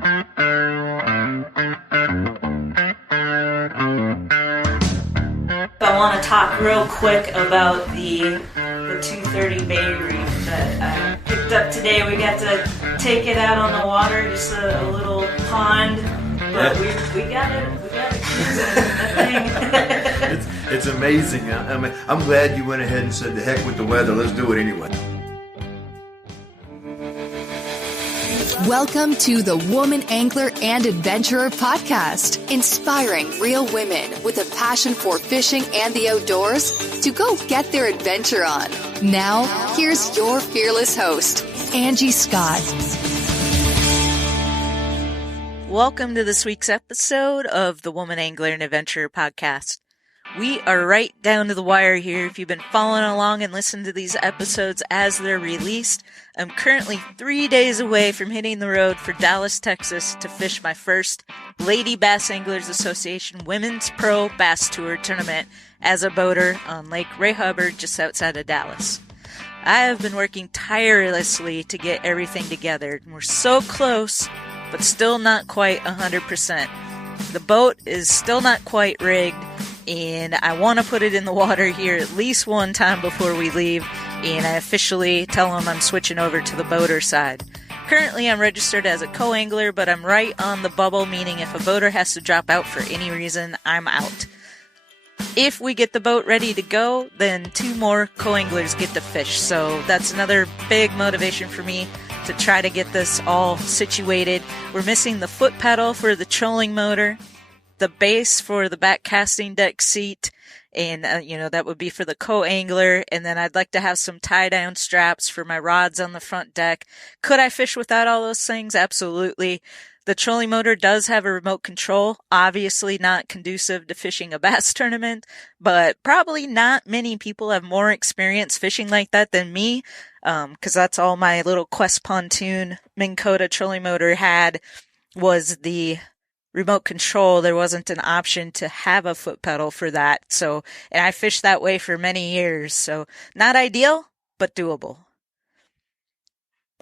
I want to talk real quick about the 230 Bay Reef that I picked up today. We got to take it out on the water, just a little pond, but we got it cruising, that thing. It's amazing. I mean, I'm glad you went ahead and said, the heck with the weather, let's do it anyway. Welcome to the Woman Angler and Adventurer podcast, inspiring real women with a passion for fishing and the outdoors to go get their adventure on. Now, here's your fearless host, Angie Scott. Welcome to this week's episode of the Woman Angler and Adventurer podcast. We are right down to the wire here. If you've been following along and listening to these episodes as they're released, I'm currently 3 days away from hitting the road for Dallas, Texas to fish my first Lady Bass Anglers Association Women's Pro Bass Tour tournament as a boater on Lake Ray Hubbard just outside of Dallas. I have been working tirelessly to get everything together, and we're so close, but still not quite 100%. The boat is still not quite rigged, and I want to put it in the water here at least one time before we leave, and I officially tell them I'm switching over to the boater side. Currently, I'm registered as a co-angler, but I'm right on the bubble, meaning if a boater has to drop out for any reason, I'm out. If we get the boat ready to go, then 2 more co-anglers get to fish, so that's another big motivation for me to try to get this all situated. We're missing the foot pedal for the trolling motor, the base for the back casting deck seat, and that would be for the co-angler, and then I'd like to have some tie-down straps for my rods on the front deck. Could I fish without all those things? Absolutely. The trolling motor does have a remote control, obviously not conducive to fishing a bass tournament, but probably not many people have more experience fishing like that than me, because that's all my little Qwest Pontoon Minn Kota trolling motor had was the remote control. There wasn't an option to have a foot pedal for that. So, and I fished that way for many years. So not ideal, but doable.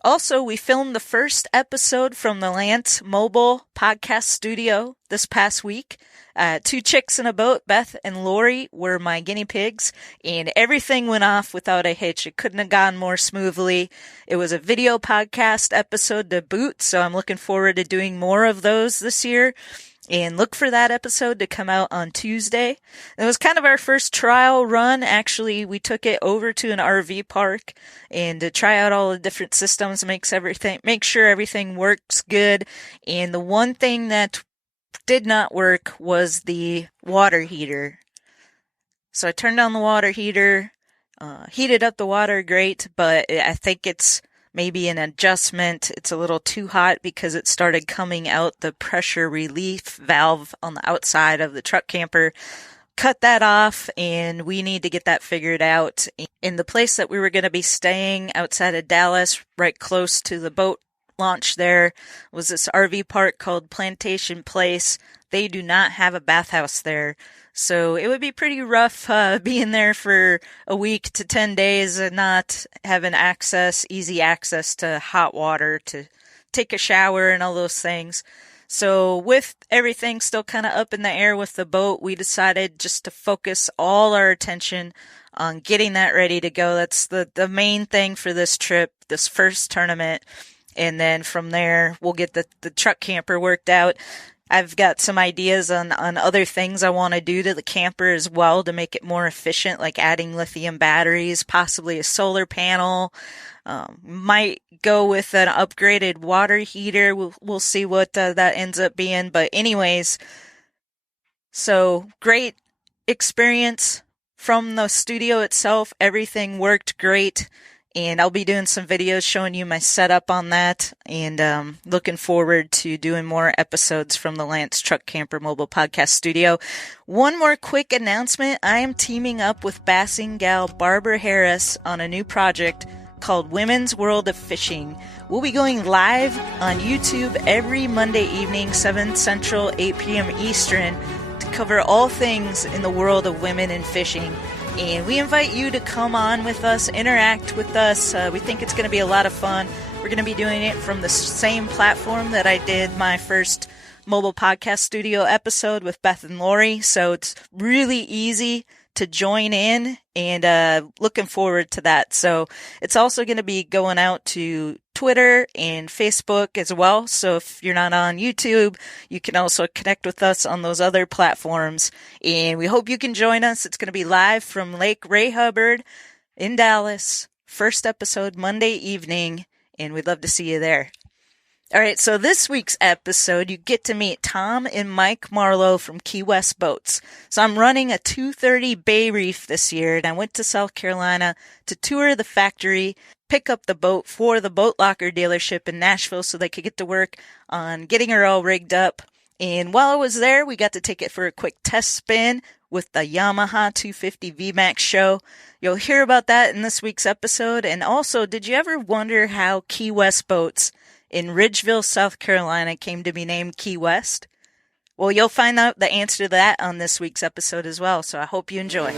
Also, we filmed the first episode from the Lance Mobile Podcast Studio this past week. 2 chicks in a boat, Beth and Lori, were my guinea pigs, and everything went off without a hitch. It couldn't have gone more smoothly. It was a video podcast episode to boot, so I'm looking forward to doing more of those this year. And look for that episode to come out on Tuesday. It was kind of our first trial run. Actually, we took it over to an RV park and to try out all the different systems, make sure everything works good. And the one thing that did not work was the water heater. So I turned on the water heater, heated up the water great, but I think it's maybe an adjustment. It's a little too hot because it started coming out the pressure relief valve on the outside of the truck camper. Cut that off, and we need to get that figured out. In the place that we were going to be staying outside of Dallas, right close to the boat launch there, was this RV park called Plantation Place. They do not have a bathhouse there. So it would be pretty rough being there for a week to 10 days and not having easy access to hot water to take a shower and all those things. So with everything still kind of up in the air with the boat, we decided just to focus all our attention on getting that ready to go. That's the main thing for this trip, this first tournament. And then from there, we'll get the truck camper worked out. I've got some ideas on other things I want to do to the camper as well to make it more efficient, like adding lithium batteries, possibly a solar panel. Might go with an upgraded water heater. We'll see what that ends up being. But anyways, so great experience from the studio itself. Everything worked great. And I'll be doing some videos showing you my setup on that, and looking forward to doing more episodes from the Lance Truck Camper Mobile Podcast Studio. One more quick announcement. I am teaming up with bassing gal Barbara Harris on a new project called Women's World of Fishing. We'll be going live on YouTube every Monday evening, 7 Central, 8 p.m. Eastern, to cover all things in the world of women in fishing. And we invite you to come on with us, interact with us. We think it's going to be a lot of fun. We're going to be doing it from the same platform that I did my first mobile podcast studio episode with Beth and Lori. So it's really easy to join in, and looking forward to that. So it's also going to be going out to Twitter and Facebook as well. So if you're not on YouTube, you can also connect with us on those other platforms. And we hope you can join us. It's going to be live from Lake Ray Hubbard in Dallas. First episode Monday evening, and we'd love to see you there. All right, so this week's episode, you get to meet Tom and Mike Marlowe from Qwest Boats. So I'm running a 230 Bay Reef this year, and I went to South Carolina to tour the factory, pick up the boat for the Boat Locker dealership in Nashville so they could get to work on getting her all rigged up. And while I was there, we got to take it for a quick test spin with the Yamaha 250 VMAX show. You'll hear about that in this week's episode. And also, did you ever wonder how Qwest Boats in Ridgeville, South Carolina came to be named Qwest? Well, you'll find out the answer to that on this week's episode as well, so I hope you enjoy.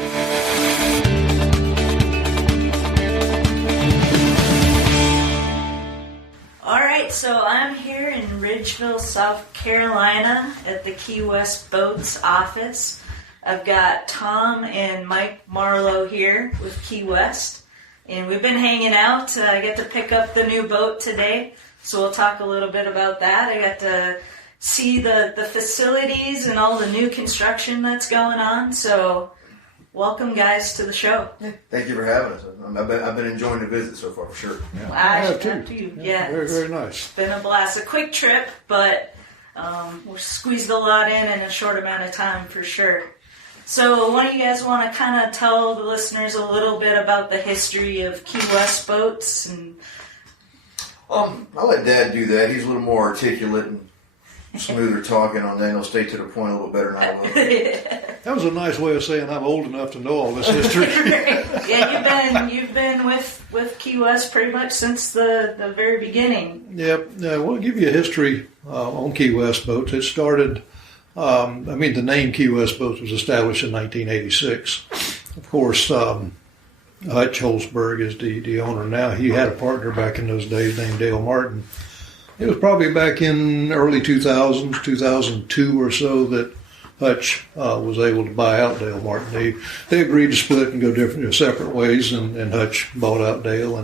All right, so I'm here in Ridgeville, South Carolina at the Qwest Boats office. I've got Tom and Mike Marlowe here with Qwest, and we've been hanging out. I get to pick up the new boat today. So we'll talk a little bit about that. I got to see the facilities and all the new construction that's going on. So welcome, guys, to the show. Yeah, thank you for having us. I've been enjoying the visit so far, for sure. Yeah. I have too. Yeah, very, very nice. It's been a blast. A quick trip, but we squeezed a lot in a short amount of time for sure. So one of you guys want to kind of tell the listeners a little bit about the history of Qwest Boats and... I'll let Dad do that. He's a little more articulate and smoother talking on that. He'll stay to the point a little better than I will. That was a nice way of saying I'm old enough to know all this history. Yeah, you've been with Qwest pretty much since the very beginning. Yep. We'll give you a history on Qwest Boats. It started, the name Qwest Boats was established in 1986. Of course, Hutch Holzberg is the owner now. He had a partner back in those days named Dale Martin. It was probably back in early 2000s, 2002 or so, that Hutch was able to buy out Dale Martin. They agreed to split and go separate ways, and Hutch bought out Dale,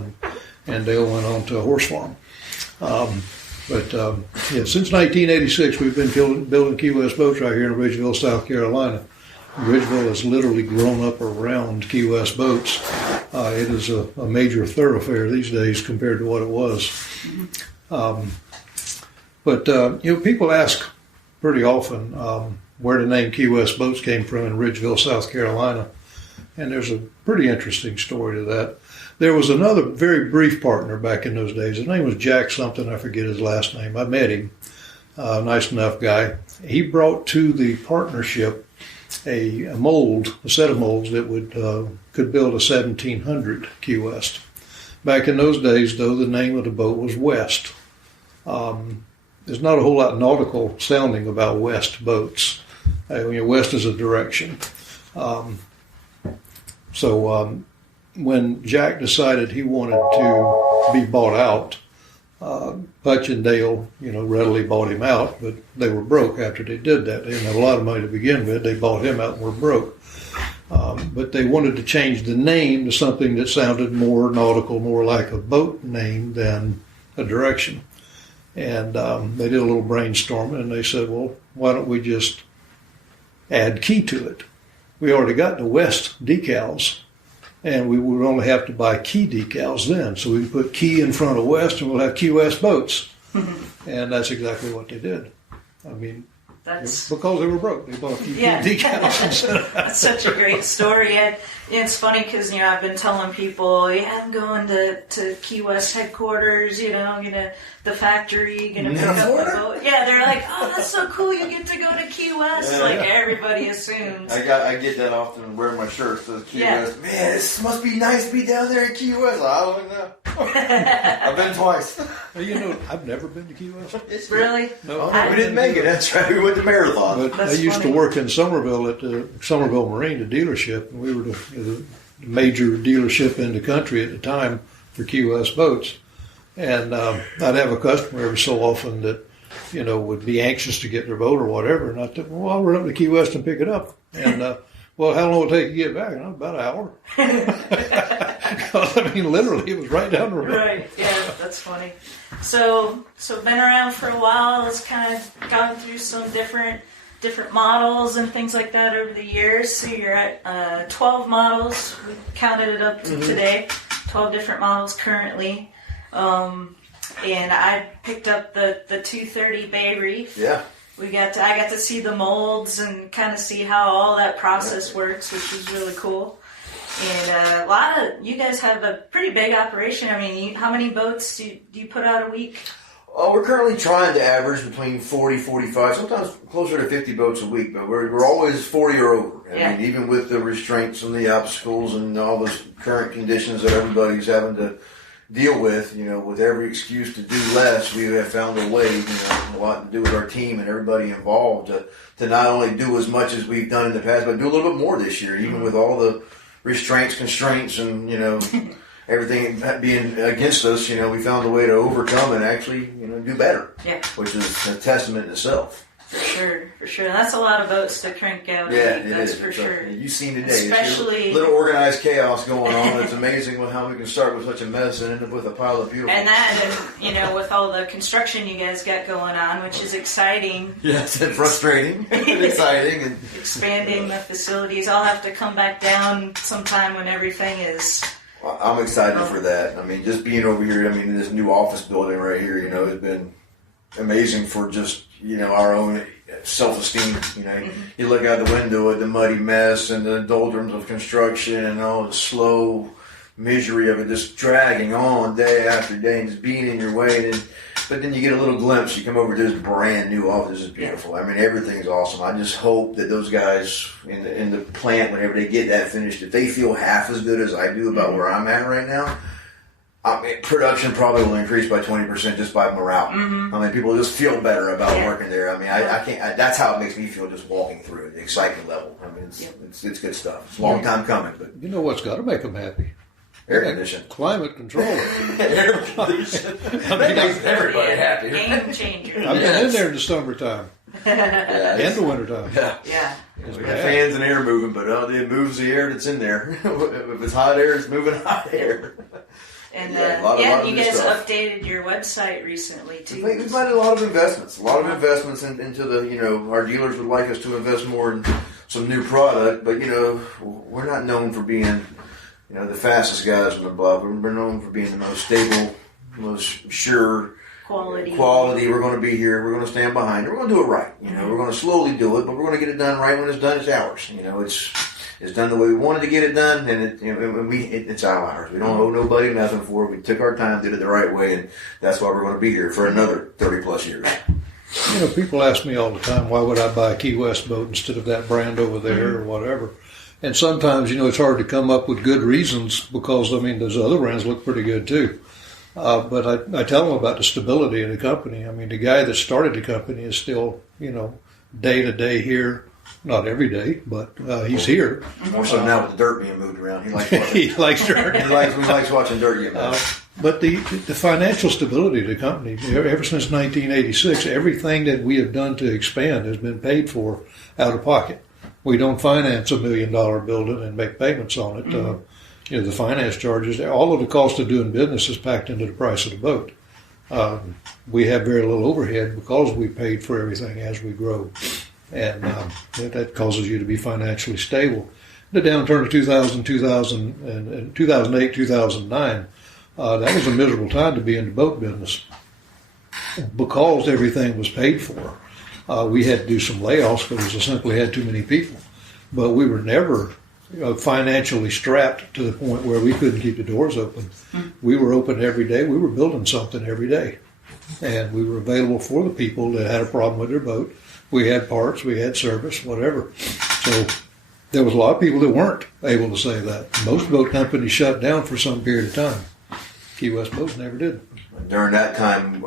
and Dale went on to a horse farm. Since 1986, we've been building Qwest Boats right here in Ridgeville, South Carolina. Ridgeville has literally grown up around Qwest Boats. It is a major thoroughfare these days compared to what it was. People ask pretty often where the name Qwest Boats came from in Ridgeville, South Carolina. And there's a pretty interesting story to that. There was another very brief partner back in those days. His name was Jack something. I forget his last name. I met him. Nice enough guy. He brought to the partnership a set of molds that could build a 1700 Qwest. Back in those days, though, the name of the boat was West. There's not a whole lot nautical sounding about West boats. West is a direction. When Jack decided he wanted to be bought out, Hutch and Dale, readily bought him out, but they were broke after they did that. They didn't have a lot of money to begin with. They bought him out and were broke. But they wanted to change the name to something that sounded more nautical, more like a boat name than a direction. And they did a little brainstorming, and they said, well, why don't we just add key to it? We already got the West decals, and we would only have to buy key decals then. So we can put key in front of West, and we'll have Qwest Boats. And that's exactly what they did. That's because they were broke. They bought a few decals. That's such a great story. And it's funny because I've been telling people, I'm going to Qwest headquarters. The factory. Gonna pick up the boat. Yeah, they're like, oh, that's so cool. You get to go to Qwest. Everybody assumes. I get that often. Wearing my shirt says Qwest. Yeah. Man, this must be nice to be down there at Qwest. I don't know. I've been twice. I've never been to Qwest. Really? No, we didn't make it. That's right. We went to Marathon. But I used to work in Somerville at the Somerville Marine, the dealership, and we were the major dealership in the country at the time for Qwest Boats. And I'd have a customer every so often that, would be anxious to get their boat or whatever. And I'd say, well, I'll run up to Key West and pick it up. And, well, how long will it take to get back? About an hour. I mean, literally, it was right down the road. Right, yeah, that's funny. So been around for a while. It's kind of gone through some different models and things like that over the years. So you're at 12 models. We counted it up to today. 12 different models currently. And I picked up the 230 Bay Reef. Yeah. I got to see the molds and kind of see how all that process works, which was really cool. And you guys have a pretty big operation. I mean, how many boats do you put out a week? We're currently trying to average between 40, 45, sometimes closer to 50 boats a week, but we're always 40 or over. I mean, even with the restraints and the obstacles and all those current conditions that everybody's having to deal with, with every excuse to do less, we have found a way, a lot to do with our team and everybody involved to not only do as much as we've done in the past, but do a little bit more this year, even with all the restraints, constraints, and, everything being against us, we found a way to overcome and actually, do better. Yeah. Which is a testament in itself. For sure. And that's a lot of boats to crank out. Yeah, that's it is. for sure. You've seen today. Especially a little organized chaos going on. It's amazing how we can start with such a mess and end up with a pile of beautiful. And with all the construction you guys got going on, which is exciting. Yes, and frustrating and exciting. And expanding the facilities. I'll have to come back down sometime when everything is... I'm excited for that. I mean, just being over here, in this new office building right here, has been amazing for just, our own self-esteem. You look out the window at the muddy mess and the doldrums of construction and all the slow misery of it just dragging on day after day and just being in your way. But then you get a little glimpse. You come over to this brand new office. This is beautiful. Everything's awesome. I just hope that those guys in the plant, whenever they get that finished, if they feel half as good as I do about where I'm at right now, production probably will increase by 20% just by morale. People just feel better about working there. I can't. That's how it makes me feel just walking through it. The excitement level. It's good stuff. It's a long time coming, but you know what's got to make them happy? Air conditioning. Climate control. Air conditioning. That makes everybody happy. Game changer. I've been in there in the summertime. And the wintertime. Yeah. We have fans and air moving, but it moves the air that's in there. If it's hot air, it's moving hot air. And you guys updated your website recently too. We've made a lot of investments. Into the, our dealers would like us to invest more in some new product, but we're not known for being, the fastest guys on the block. We're known for being the most stable, most sure quality. We're going to be here. We're going to stand behind it. We're going to do it right. We're going to slowly do it, but we're going to get it done right. When it's done, it's ours. It's done the way we wanted to get it done, and it's ours. We don't owe nobody nothing for it. We took our time, did it the right way, and that's why we're going to be here for another 30 plus years. People ask me all the time, why would I buy a Key West boat instead of that brand over there or whatever? And sometimes, it's hard to come up with good reasons because, those other brands look pretty good too. But I tell them about the stability of the company. The guy that started the company is still, day to day here. Not every day, but he's here. More so now with the dirt being moved around. He likes watching. He likes dirt. He likes watching dirt get moved. But the financial stability of the company, ever since 1986, everything that we have done to expand has been paid for out of pocket. We don't finance $1 million building and make payments on it. The finance charges, all of the cost of doing business is packed into the price of the boat. We have very little overhead because we paid for everything as we grow. And that causes you to be financially stable. The downturn of 2008, 2009, that was a miserable time to be in the boat business because everything was paid for. We had to do some layoffs because we simply had too many people. But we were never financially strapped to the point where we couldn't keep the doors open. We were open every day. We were building something every day. And we were available for the people that had a problem with their boat. We had parts, we had service, whatever. So there was a lot of people that weren't able to say that. Most boat companies shut down for some period of time. Key West Boats never did. During that time,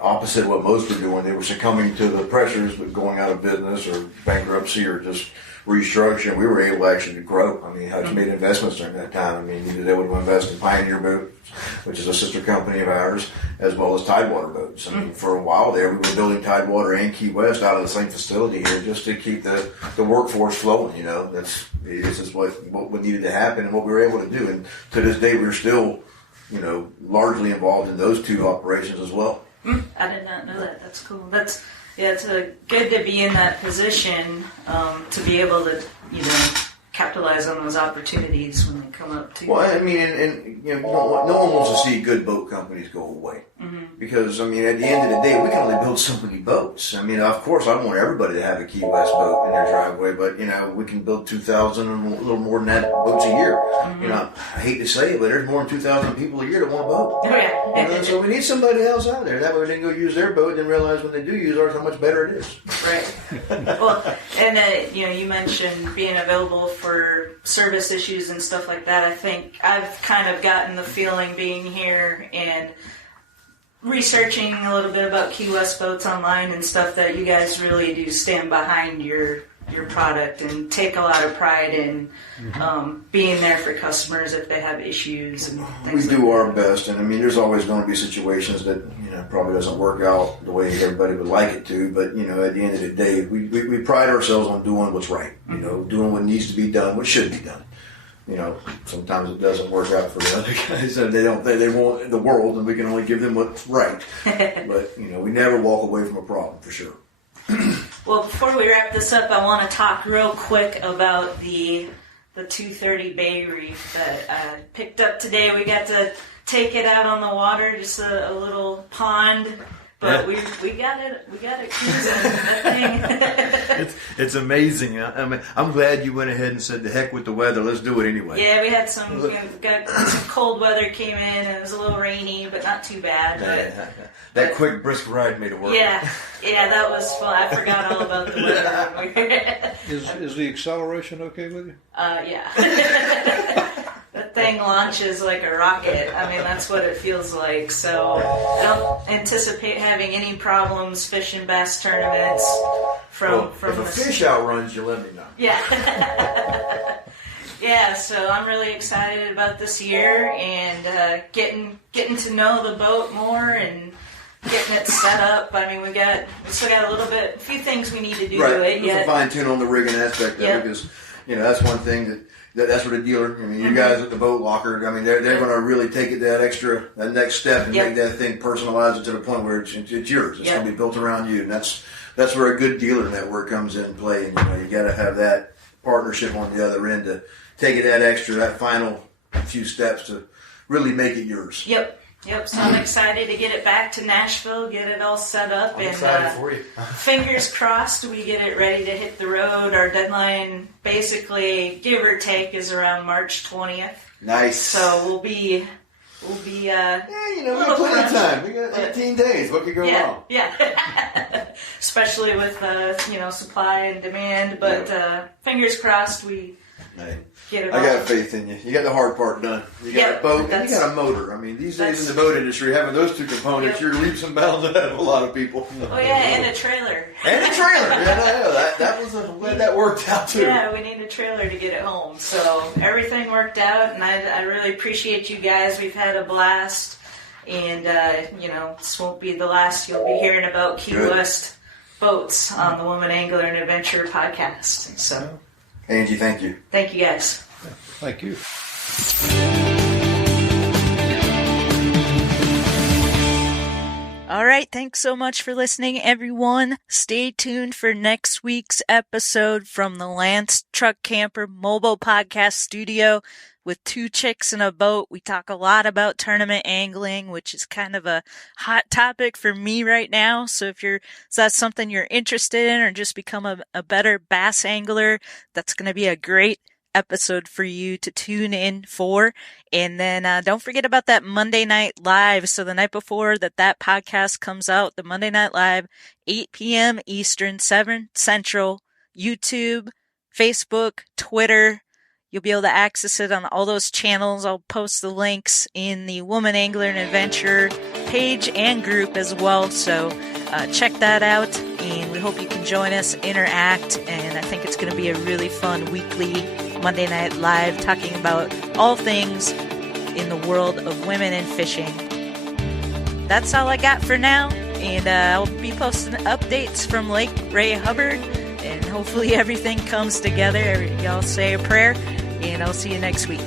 opposite what most are doing. They were succumbing to the pressures, but going out of business or bankruptcy or just restructuring. We were able to actually grow. I mean, Hutch made investments during that time. I mean, they would invest in Pioneer Boats, which is a sister company of ours, as well as Tidewater Boats. I mean, for a while there, we were building Tidewater and Qwest out of the same facility here just to keep the workforce flowing. You know, this is what needed to happen and what we were able to do. And to this day, we're still, you know, largely involved in those two operations as well. I did not know that. That's cool. It's good to be in that position to be able to, you know, capitalize on those opportunities when they come up too. Well, I mean, and you know, no one wants to see good boat companies go away. Because, I mean, at the end of the day, we can only build so many boats. I mean, of course, I want everybody to have a Qwest boat in their driveway, but, you know, we can build 2,000 and a little more than that boats a year. You know, I hate to say it, but there's more than 2,000 people a year that want a boat. Oh, yeah. You know, so we need somebody else out there. That way they can go use their boat and realize when they do use ours how much better it is. Right. Well, and, you know, you mentioned being available for service issues and stuff like that. I think I've kind of gotten the feeling being here and researching a little bit about Qwest boats online and stuff that you guys really do stand behind your product and take a lot of pride in being there for customers if they have issues and things. We do our best, and I mean, there's always going to be situations that, you know, probably doesn't work out the way everybody would like it to, but, you know, at the end of the day, we pride ourselves on doing what's right, you know, doing what needs to be done, what should be done. You know, sometimes it doesn't work out for the other guys, and they want the world, and we can only give them what's right. But, you know, we never walk away from a problem, for sure. Well, before we wrap this up, I want to talk real quick about the 230 Bay Reef that I picked up today. We got to take it out on the water, just a little pond. But we got it cruising, that thing. It's amazing. I mean, I'm glad you went ahead and said, the heck with the weather, let's do it anyway. Yeah, we had some cold weather came in, and it was a little rainy, but not too bad. That quick, brisk ride made it work. Yeah, that was fun. I forgot all about the weather. Is the acceleration okay with you? Yeah. That thing launches like a rocket. I mean, that's what it feels like. So I don't anticipate having any problems fishing bass tournaments from if a fish outruns you, let me know. Yeah. Yeah, so I'm really excited about this year and getting to know the boat more and getting it set up. I mean, we still got a few things we need to do to it yet. There's a fine tune on the rigging aspect of it, because, you know, that's one thing that's where the dealer, I mean, you guys at the boat locker, I mean, they're going to really take it that next step and make that thing, personalize it to the point where it's yours. It's going to be built around you, and that's where a good dealer network comes in play. And, you know, you got to have that partnership on the other end to take it that final few steps to really make it yours. Yep, so I'm excited to get it back to Nashville, get it all set up, I'm excited for you. Fingers crossed we get it ready to hit the road. Our deadline, basically, give or take, is around March 20th. Nice. So we'll be yeah, you know, we got plenty of time. We got 18 days. What could go wrong? Yeah. Especially with supply and demand, but fingers crossed we get it. I got faith in you. You got the hard part done. You got a boat and you got a motor. I mean, these days in the boat industry, having those two components, you're leaps and bounds ahead of a lot of people. Oh yeah, and a trailer. I'm glad that worked out too. Yeah, we need a trailer to get it home. So everything worked out, and I really appreciate you guys. We've had a blast, and this won't be the last you'll be hearing about Qwest boats on the Woman Angler and Adventurer podcast. So, Angie, thank you. Thank you guys. Thank you. All right, thanks so much for listening, everyone. Stay tuned for next week's episode from the Lance Truck Camper Mobile Podcast Studio with two chicks in a boat. We talk a lot about tournament angling, which is kind of a hot topic for me right now. So if that's something you're interested in or just become a better bass angler, that's going to be a great episode for you to tune in for. And then don't forget about that Monday Night Live. So the night before that podcast comes out, the Monday Night Live, 8 p.m. Eastern, 7 Central, YouTube, Facebook, Twitter. You'll be able to access it on all those channels. I'll post the links in the Woman Angler and Adventurer page and group as well. So check that out, and we hope you can join us, interact, and I think it's going to be a really fun weekly Monday Night Live talking about all things in the world of women and fishing. That's all I got for now, and I'll be posting updates from Lake Ray Hubbard, and hopefully everything comes together. Y'all say a prayer, and I'll see you next week.